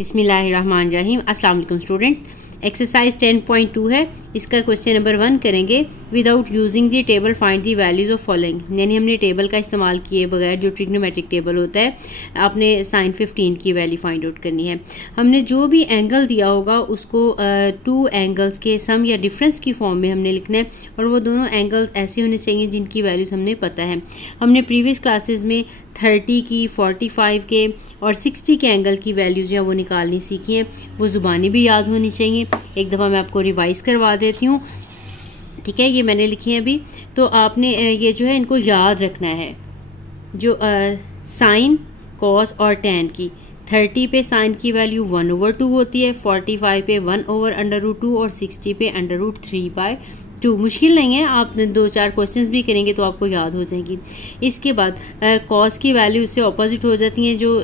बिस्मिल्लाहिर्रहमानिर्रहीम। अस्सलाम वालेकुम स्टूडेंट्स। एक्सरसाइज 10.2 है, इसका क्वेश्चन नंबर 1 करेंगे। Without using the table find the values of following. यानी हमने टेबल का इस्तेमाल किए बगैर जो ट्रिग्नोमेट्रिक टेबल होता है, आपने साइन 15 की वैल्यू फाइंड आउट करनी है। हमने जो भी एंगल दिया होगा उसको टू एंगल्स के सम या डिफरेंस की फॉर्म में हमने लिखना है, और वो दोनों एंगल्स ऐसे होने चाहिए जिनकी वैल्यूज हमने पता है। हमने प्रीवियस क्लासेस में 30 की, 45 के और 60 के एंगल की वैल्यूज है वो निकालनी सीखी हैं। वो ज़ुबानी भी याद होनी चाहिए। एक दफ़ा मैं आपको रिवाइज़ करवा देती हूँ, ठीक है। ये मैंने लिखी है अभी, तो आपने ये जो है इनको याद रखना है। जो साइन, कॉस और टैन की 30 पे साइन की वैल्यू 1/2 होती है, 45 पे 1/√2 और 60 पे √3/2। मुश्किल नहीं है, आप 2-4 क्वेश्चंस भी करेंगे तो आपको याद हो जाएंगी। इसके बाद कॉस की वैल्यू इससे ऑपोजिट हो जाती हैं। जो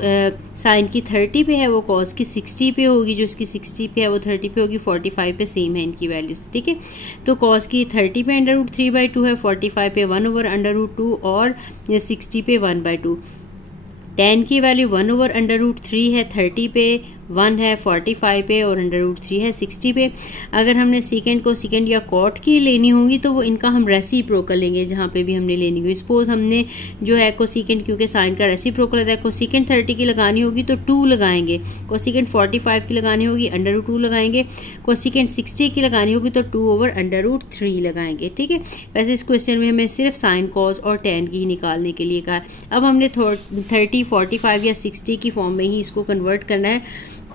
साइन की 30 पे है वो कॉस की 60 पे होगी, जो इसकी 60 पे है वो 30 पे होगी, 45 पे सेम है इनकी वैल्यूज, ठीक है। तो कॉस की 30 पे √3/2 है, 45 पे 1/√2 और 60 पे 1/2। टैन की वैल्यू 1/√3 है, 30 पे 1 है, 45 पे और √3 है 60 पे। अगर हमने सेकेंड को सेकेंड या कॉट की लेनी होगी तो वो इनका हम रेसिप्रोकल लेंगे जहाँ पे भी हमने लेनी होगी। सपोज हमने जो है कोसेकेंड, क्योंकि साइन का रेसिप्रोकल होता है, कोसेकेंड 30 की लगानी होगी तो 2 लगाएंगे, कोसेकेंड 45 की लगानी होगी √2 लगाएंगे, कोसेकेंड 60 की लगानी होगी तो 2/√3 लगाएंगे, ठीक है। वैसे इस क्वेश्चन में हमें सिर्फ साइन, कॉस और टैन की ही निकालने के लिए कहा। अब हमने 30, 45 या 60 की फॉर्म में ही इसको कन्वर्ट करना है।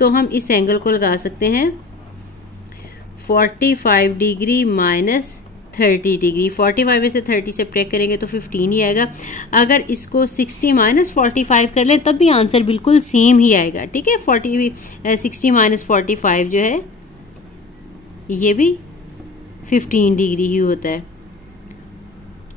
तो हम इस एंगल को लगा सकते हैं 45 डिग्री माइनस 30 डिग्री। 45 में से 30 सब्ट्रैक्ट करेंगे तो 15 ही आएगा। अगर इसको 60 माइनस 45 कर लें तब भी आंसर बिल्कुल सेम ही आएगा, ठीक है। 60 माइनस 45 जो है ये भी 15 डिग्री ही होता है।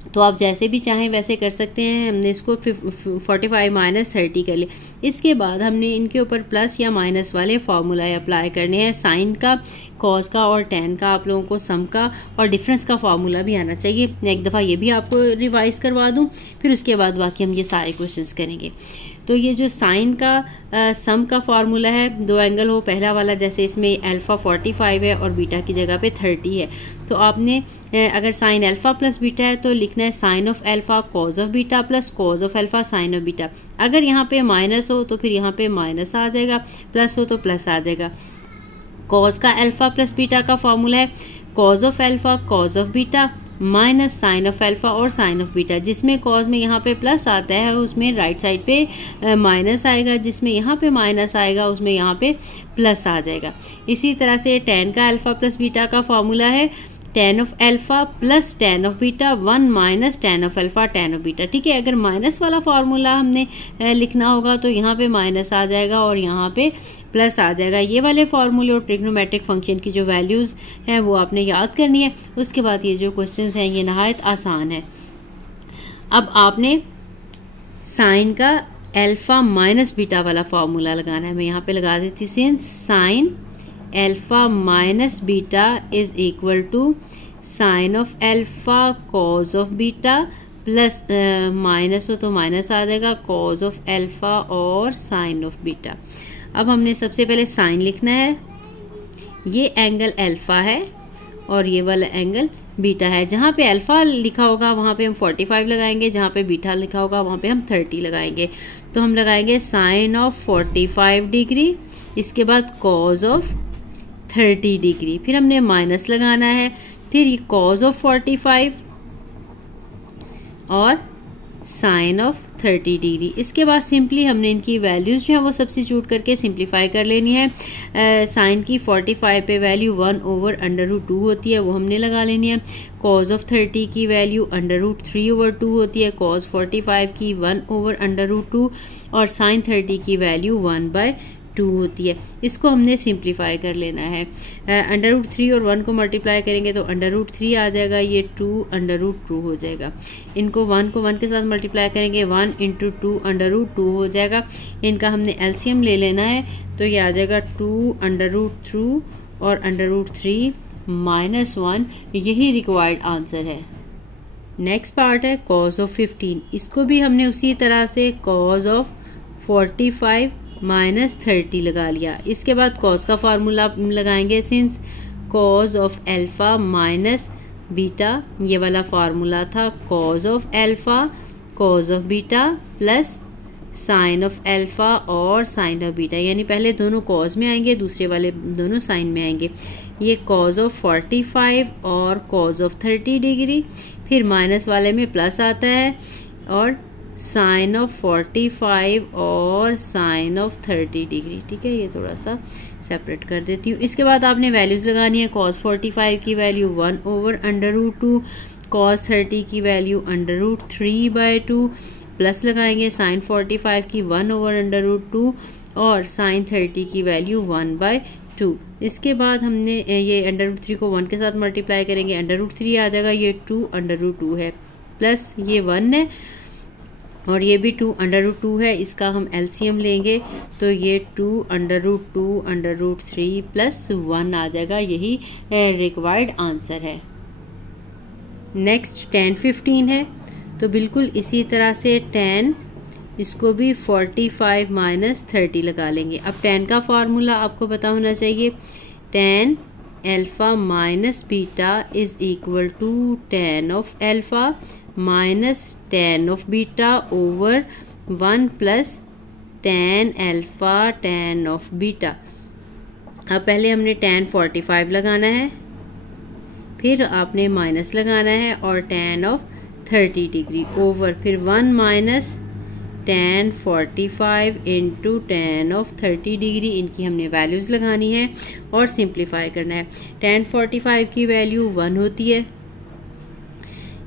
तो आप जैसे भी चाहें वैसे कर सकते हैं। हमने इसको 45 माइनस 30 कर लिया। इसके बाद हमने इनके ऊपर प्लस या माइनस वाले फार्मूला अप्लाई करने हैं। साइन का, कॉस का और टैन का, आप लोगों को सम का और डिफरेंस का फार्मूला भी आना चाहिए। मैं एक दफ़ा ये भी आपको रिवाइज करवा दूं, फिर उसके बाद बाकी हम ये सारे क्वेश्चंस करेंगे। तो ये जो साइन का सम का फार्मूला है, दो एंगल हो, पहला वाला जैसे इसमें अल्फ़ा 45 है और बीटा की जगह पे 30 है, तो आपने अगर साइन अल्फ़ा प्लस बीटा है तो लिखना है sine of alpha cos of beta plus cos of alpha sine of beta. अगर यहाँ पे माइनस हो तो फिर यहाँ पे माइनस आ जाएगा, प्लस हो तो प्लस आ जाएगा। कॉज का अल्फ़ा प्लस बीटा का फार्मूला है cos of alpha cos of beta minus sine of alpha और साइन ऑफ बीटा। जिसमें कॉज में यहाँ पे प्लस आता है उसमें राइट साइड पे माइनस आएगा, जिसमें यहाँ पे माइनस आएगा उसमें यहाँ पे प्लस आ जाएगा। इसी तरह से टैन का अल्फ़ा प्लस बीटा का फॉर्मूला है tan of alpha plus tan of beta 1 minus tan of alpha tan of beta, ठीक है। अगर माइनस वाला फार्मूला हमने लिखना होगा तो यहाँ पे माइनस आ जाएगा और यहाँ पे प्लस आ जाएगा। ये वाले फार्मूले और ट्रिग्नोमेट्रिक फंक्शन की जो वैल्यूज़ हैं वो आपने याद करनी है। उसके बाद ये जो क्वेश्चंस हैं ये नहायत आसान है। अब आपने साइन का अल्फ़ा माइनस बीटा वाला फार्मूला लगाना है। मैं यहाँ पे लगा देती, since sine alpha minus beta is equal to sine of alpha cos of beta plus minus हो तो माइनस आ जाएगा कॉज ऑफ अल्फ़ा और साइन ऑफ बीटा। अब हमने सबसे पहले साइन लिखना है। ये एंगल अल्फ़ा है और ये वाला एंगल बीटा है। जहाँ पे अल्फ़ा लिखा होगा वहाँ पे हम 45 लगाएंगे, जहाँ पे बीटा लिखा होगा वहाँ पे हम 30 लगाएंगे। तो हम लगाएंगे साइन ऑफ 45 डिग्री, इसके बाद कॉज ऑफ 30 डिग्री, फिर हमने माइनस लगाना है, फिर ये कॉज ऑफ 45 और साइन ऑफ 30 डिग्री। इसके बाद सिंपली हमने इनकी वैल्यूज जो है वो सब्स्टिट्यूट करके सिंप्लीफाई कर लेनी है। साइन की 45 पे वैल्यू 1/√2 होती है, वो हमने लगा लेनी है। कॉज ऑफ 30 की वैल्यू √3/2 होती है, कॉज 45 की 1/√2 और साइन 30 की वैल्यू 1/2 होती है। इसको हमने सिंप्लीफाई कर लेना है। √3 और 1 को मल्टीप्लाई करेंगे तो √3 आ जाएगा, ये 2/2 हो जाएगा। इनको 1 को 1 के साथ मल्टीप्लाई करेंगे 1 × 2/2 हो जाएगा। इनका हमने एलसीएम ले लेना है तो ये आ जाएगा 2/2 और √3 - 1। यही रिक्वायर्ड आंसर है। नेक्स्ट पार्ट है कॉज ऑफ 15। इसको भी हमने उसी तरह से कॉज ऑफ 45 माइनस 30 लगा लिया। इसके बाद कॉस का फार्मूला लगाएंगे, since cause of alpha minus beta, ये वाला फार्मूला था cause of alpha cos of beta plus sine of alpha और साइन ऑफ बीटा, यानी पहले दोनों कॉज में आएंगे, दूसरे वाले दोनों साइन में आएंगे। ये कॉज ऑफ 45 और कॉज ऑफ 30 डिग्री, फिर माइनस वाले में प्लस आता है और साइन ऑफ 45 और साइन ऑफ 30 डिग्री। ठीक है, ये थोड़ा सा सेपरेट कर देती हूँ। इसके बाद आपने वैल्यूज लगानी है। कॉस 45 की वैल्यू 1/√2, कॉस 30 की वैल्यू √3/2, प्लस लगाएंगे साइन 45 की 1/√2 और साइन 30 की वैल्यू 1/2। इसके बाद हमने ये √3 को 1 के साथ मल्टीप्लाई करेंगे, √3 आ जाएगा, ये 2/2 है, प्लस ये 1 है और ये भी 2/2 है। इसका हम एलसीएम लेंगे तो ये 2/2/3 प्लस 1 आ जाएगा, यही रिक्वायर्ड आंसर है। नेक्स्ट tan 15 है, तो बिल्कुल इसी तरह से tan, इसको भी 45 माइनस 30 लगा लेंगे। अब tan का फार्मूला आपको पता होना चाहिए, tan alpha minus beta is equal to tan of alpha minus tan of beta over 1 plus tan alpha tan of beta. अब पहले हमने tan 45 लगाना है, फिर आपने माइनस लगाना है और tan ऑफ 30 डिग्री ओवर फिर 1 minus tan 45 into tan of 30 degree, इनकी हमने वैल्यूज़ लगानी है और सिंप्लीफाई करना है। tan 45 की वैल्यू 1 होती है,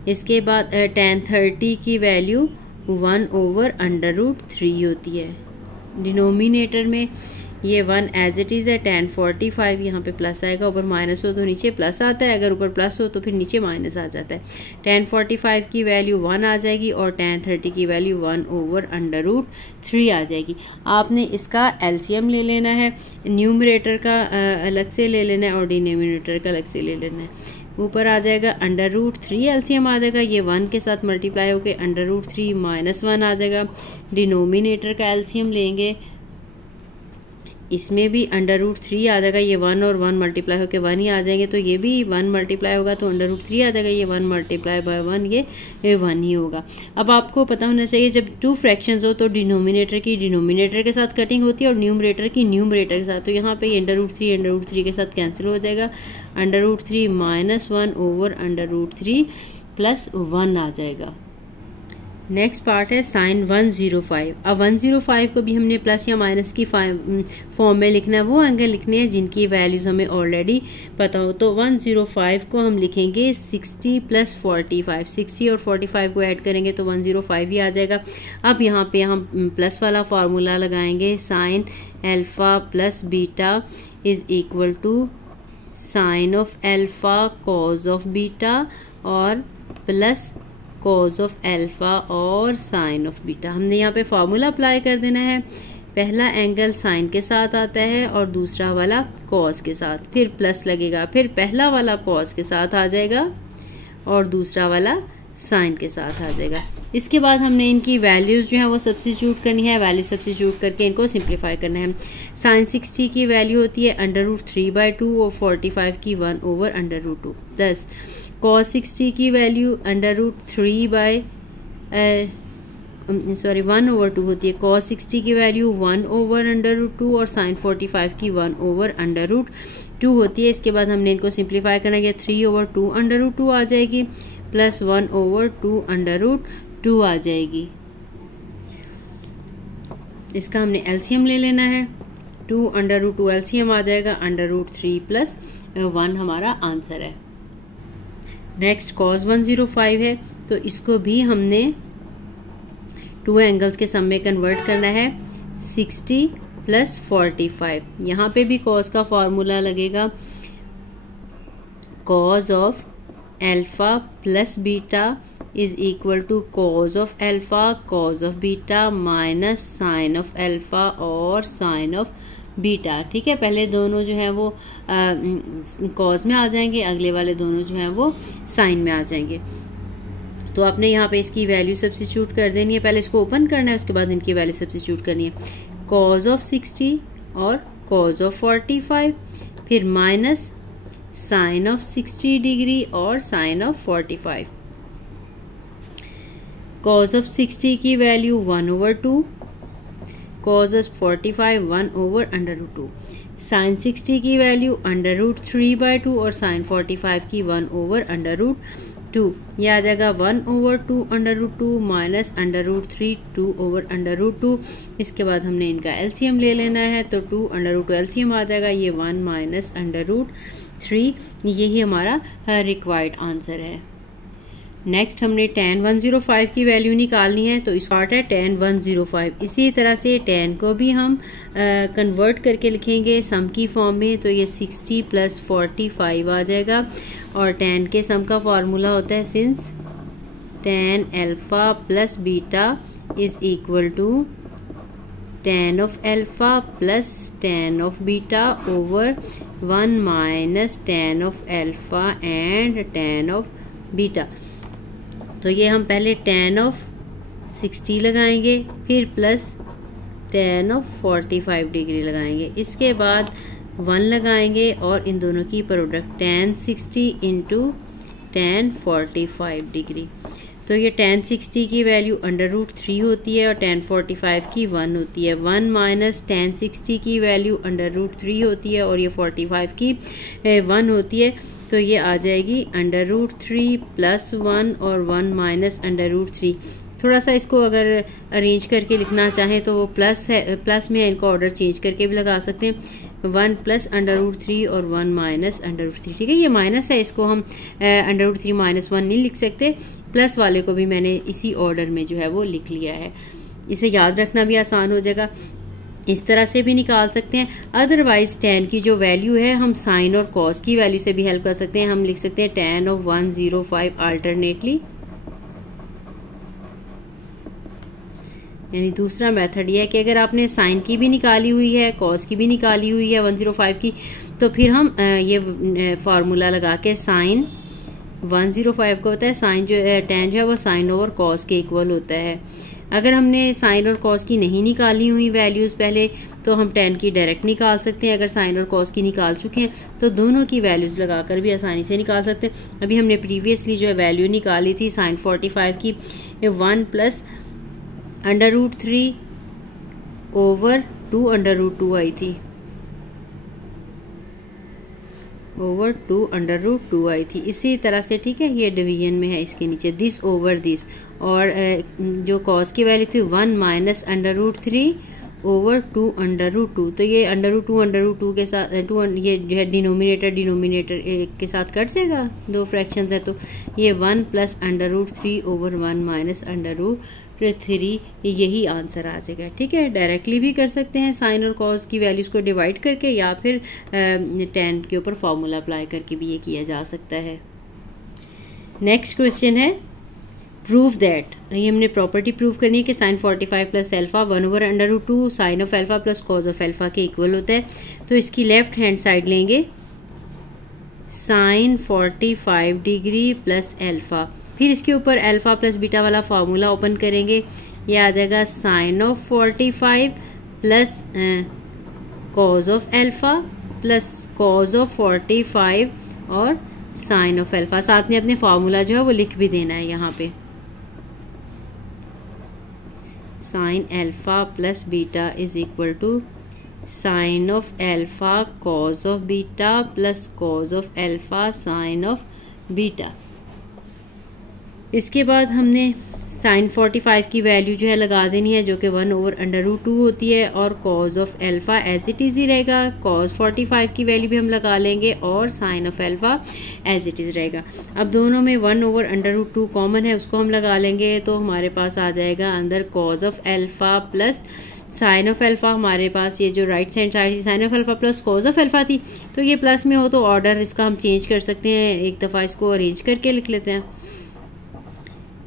इसके बाद tan 30 की वैल्यू 1/√3 होती है। डिनोमिनेटर में ये 1 एज इट इज़ है, tan 45 यहाँ पे प्लस आएगा, ऊपर माइनस हो तो नीचे प्लस आता है, अगर ऊपर प्लस हो तो फिर नीचे माइनस आ जाता है। tan 45 की वैल्यू 1 आ जाएगी और tan 30 की वैल्यू 1/√3 आ जाएगी। आपने इसका एलसीएम ले लेना है, न्यूमरेटर का अलग से ले लेना है और डिनोमिनेटर का अलग से ले लेना है। ऊपर आ जाएगा √3 एलसीएम आ जाएगा, ये 1 के साथ मल्टीप्लाई होकर √3 माइनस 1 आ जाएगा। डिनोमिनेटर का एलसीएम लेंगे, इसमें भी √3 आ जाएगा, ये 1 और 1 मल्टीप्लाई होकर 1 ही आ जाएंगे, तो ये भी 1 मल्टीप्लाई होगा तो √3 आ जाएगा, ये 1 मल्टीप्लाई बाय 1 ये 1 ही होगा। अब आपको पता होना चाहिए जब 2 फ्रैक्शंस हो तो डिनोमिनेटर की डिनोमिनेटर के साथ कटिंग होती है और न्यूमरेटर की न्यूमरेटर के साथ, तो यहाँ पे ये √3 के साथ कैंसिल हो जाएगा, √3 माइनस 1 ओवर √3 प्लस 1 आ जाएगा। नेक्स्ट पार्ट है साइन 105। अब 105 को भी हमने प्लस या माइनस की फॉर्म में लिखना है, वो एंगल लिखने हैं जिनकी वैल्यूज हमें ऑलरेडी पता हो। तो 105 को हम लिखेंगे 60 प्लस 45, 60 और 45 को ऐड करेंगे तो 105 ही आ जाएगा। अब यहाँ पे हम प्लस वाला फार्मूला लगाएंगे, sine alpha plus beta is equal to sine of alpha cos of beta और प्लस कॉज ऑफ एल्फा और साइन ऑफ बीटा। हमने यहाँ पे फार्मूला अप्लाई कर देना है, पहला एंगल साइन के साथ आता है और दूसरा वाला कॉज के साथ, फिर प्लस लगेगा, फिर पहला वाला कॉज के साथ आ जाएगा और दूसरा वाला साइन के साथ आ जाएगा। इसके बाद हमने इनकी वैल्यूज़ जो है वो सब्स्टिट्यूट करनी है, वैल्यू सब्स्टिट्यूट करके इनको सिंप्लीफाई करना है। साइन 60 की वैल्यू होती है √3/2 और 45 की 1/√2। 10 cos 60 की वैल्यू 1/2 होती है, cos 60 की वैल्यू 1/√2 और sin 45 की 1/√2 होती है। इसके बाद हमने इनको सिंप्लीफाई करना है, 3/2√2 आ जाएगी प्लस 1/2√2 आ जाएगी। इसका हमने एलसीएम ले लेना है, 2/2 एलसीएम आ जाएगा, √3 प्लस 1 हमारा आंसर है। नेक्स्ट cos 105 है, तो इसको भी हमने 2 एंगल्स के सम में कन्वर्ट करना है, 60 प्लस 45। यहाँ पे भी cos का फॉर्मूला लगेगा, cos of alpha plus beta is equal to cos of alpha cos of beta minus sine of alpha और साइन ऑफ बीटा। ठीक है, पहले दोनों जो है वो कॉज में आ जाएंगे, अगले वाले दोनों जो है वो साइन में आ जाएंगे। तो आपने यहाँ पे इसकी वैल्यू सब्स्टिट्यूट कर देनी है, पहले इसको ओपन करना है, उसके बाद इनकी वैल्यू सब्स्टिट्यूट करनी है। कॉज ऑफ 60 और कॉज ऑफ 45, फिर माइनस साइन ऑफ 60 डिग्री और साइन ऑफ 45। कॉज ऑफ 60 की वैल्यू 1/2, कॉज ऑफ 45 1/√2, साइन 60 की वैल्यू √3/2 और साइन 45 की 1/√2। यह आ जाएगा 1/2√2 माइनस √3 2/√2। इसके बाद हमने इनका एलसीएम ले लेना है, तो 2/2 एलसीएम आ जाएगा, ये 1 माइनस √3। यही हमारा रिक्वायर्ड आंसर है। नेक्स्ट हमने tan 105 की वैल्यू निकालनी है, तो इस पार्ट है tan 105। इसी तरह से tan को भी हम कन्वर्ट करके लिखेंगे सम की फॉर्म में, तो ये 60 + 45 आ जाएगा। और tan के सम का फार्मूला होता है since tan alpha plus beta is equal to tan of alpha plus tan of beta over 1 minus tan of alpha and tan of beta. तो ये हम पहले tan ऑफ 60 लगाएंगे, फिर प्लस tan ऑफ 45 डिग्री लगाएंगे, इसके बाद 1 लगाएंगे और इन दोनों की product tan 60 into tan 45 degree. तो ये tan 60 की वैल्यू √3 होती है और tan 45 की 1 होती है। 1 माइनस tan 60 की वैल्यू √3 होती है और ये 45 की 1 होती है, तो ये आ जाएगी √3 + 1 और 1 माइनस √3। थोड़ा सा इसको अगर अरेंज करके लिखना चाहें तो वो प्लस है, प्लस में इनका ऑर्डर चेंज करके भी लगा सकते हैं। 1 + √3 और 1 माइनस √3। ठीक है, ये माइनस है, इसको हम √3 - 1 नहीं लिख सकते। प्लस वाले को भी मैंने इसी ऑर्डर में जो है वो लिख लिया है, इसे याद रखना भी आसान हो जाएगा। इस तरह से भी निकाल सकते हैं। अदरवाइज tan की जो वैल्यू है हम साइन और कॉस की वैल्यू से भी हेल्प कर सकते हैं। हम लिख सकते हैं tan ऑफ 105 अल्टरनेटली, यानी दूसरा मेथड ये है कि अगर आपने साइन की भी निकाली हुई है, कॉस की भी निकाली हुई है 105 की, तो फिर हम ये फार्मूला लगा के साइन 105 का होता है, साइन जो tan जो है वो साइन ओवर कॉस के इक्वल होता है। अगर हमने साइन और कॉस की नहीं निकाली हुई वैल्यूज़ पहले, तो हम tan की डायरेक्ट निकाल सकते हैं। अगर साइन और कॉस की निकाल चुके हैं तो दोनों की वैल्यूज़ लगाकर भी आसानी से निकाल सकते हैं। अभी हमने प्रीवियसली जो है वैल्यू निकाली थी साइन 45 की, 1 + √3 ओवर 2/√2 आई थी, ओवर 2/√2 आई थी। इसी तरह से ठीक है, ये डिवीजन में है, इसके नीचे दिस ओवर दिस। और जो कॉस की वैल्यू थी 1 माइनस √3 ओवर 2/√2। तो ये √2 के साथ ये जो है डिनोमिनेटर के साथ कट जाएगा, दो फ्रैक्शंस है, तो ये 1 + √3 ओवर 1 माइनस √3, यही आंसर आ जाएगा। ठीक है, डायरेक्टली भी कर सकते हैं साइन और कॉस की वैल्यूज़ को डिवाइड करके, या फिर tan के ऊपर फॉर्मूला अप्लाई करके भी ये किया जा सकता है। नेक्स्ट क्वेश्चन है प्रूव दैट। ये हमने प्रॉपर्टी प्रूव करनी है कि sine 45 + alpha 1/√2 sine of alpha plus cos of alpha के इक्वल होता है। तो इसकी लेफ्ट हैंड साइड लेंगे साइन 45 डिग्री प्लस अल्फा, फिर इसके ऊपर अल्फा प्लस बीटा वाला फार्मूला ओपन करेंगे, यह आ जाएगा sine of 45 plus cos of alpha plus cos of 45 और साइन ऑफ अल्फा। साथ में अपने फार्मूला जो है वो लिख भी देना है यहाँ पे, sine alpha plus beta is equal to sine of alpha cos of beta plus cos of alpha sine of beta. इसके बाद हमने साइन 45 की वैल्यू जो है लगा देनी है, जो कि 1/√2 होती है, और cause of alpha as it is ही रहेगा। कॉज 45 की वैल्यू भी हम लगा लेंगे और sine of alpha as it is रहेगा। अब दोनों में 1/√2 कॉमन है, उसको हम लगा लेंगे, तो हमारे पास आ जाएगा अंदर cos of alpha plus sine of alpha. हमारे पास ये जो राइट हैंड साइड थी sine of alpha plus cos of alpha थी, तो ये प्लस में हो तो ऑर्डर इसका हम चेंज कर सकते हैं। एक दफ़ा इसको अरेंज करके लिख लेते हैं,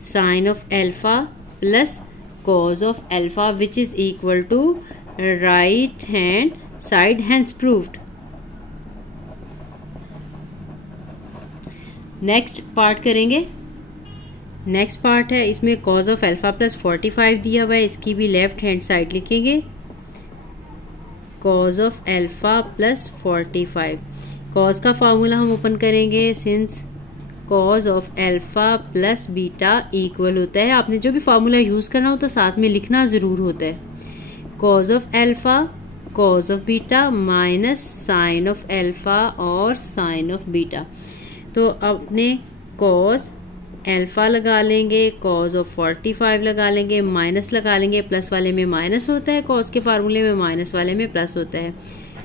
sine of alpha plus cos of alpha which is equal to right hand side hence proved. Next part करेंगे। नेक्स्ट पार्ट है, इसमें कॉज ऑफ अल्फा प्लस 45 दिया हुआ है, इसकी भी लेफ्ट हैंड साइड लिखेंगे cause of alpha plus 45। Cause का फार्मूला हम ओपन करेंगे, since cause of alpha plus beta equal होता है, आपने जो भी फार्मूला यूज़ करना होता है साथ में लिखना ज़रूर होता है, cos of alpha cos of beta minus sine of alpha और साइन ऑफ बीटा। तो अपने कॉज अल्फ़ा लगा लेंगे, कॉज ऑफ 45 लगा लेंगे, माइनस लगा लेंगे, प्लस वाले में माइनस होता है, कॉज के फार्मूले में माइनस वाले में प्लस होता है,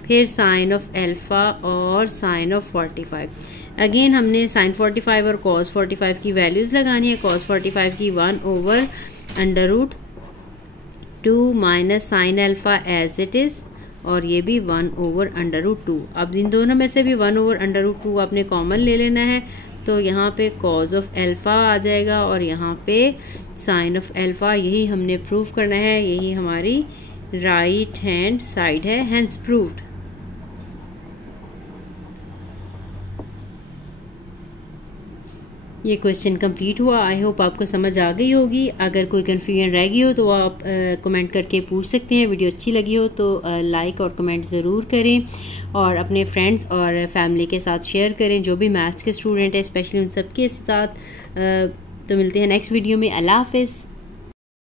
फिर साइन ऑफ अल्फ़ा और साइन ऑफ 45। अगेन हमने साइन 45 और कॉज 45 की वैल्यूज़ लगानी है। कॉज 45 की 1/√2 minus sine alpha as it is, और ये भी 1/√2। अब इन दोनों में से भी 1/√2 आपने कॉमन ले लेना है, तो यहाँ पे कॉज ऑफ अल्फ़ा आ जाएगा और यहाँ पे साइन ऑफ अल्फ़ा। यही हमने प्रूव करना है, यही हमारी राइट हैंड साइड है, हैंस प्रूव्ड। ये क्वेश्चन कंप्लीट हुआ। आई होप आपको समझ आ गई होगी। अगर कोई कन्फ्यूजन रह गई हो तो आप कमेंट करके पूछ सकते हैं। वीडियो अच्छी लगी हो तो लाइक और कमेंट ज़रूर करें और अपने फ्रेंड्स और फैमिली के साथ शेयर करें, जो भी मैथ्स के स्टूडेंट हैं स्पेशली उन सब के साथ। तो मिलते हैं नेक्स्ट वीडियो में। अल्लाह हाफ़िज़।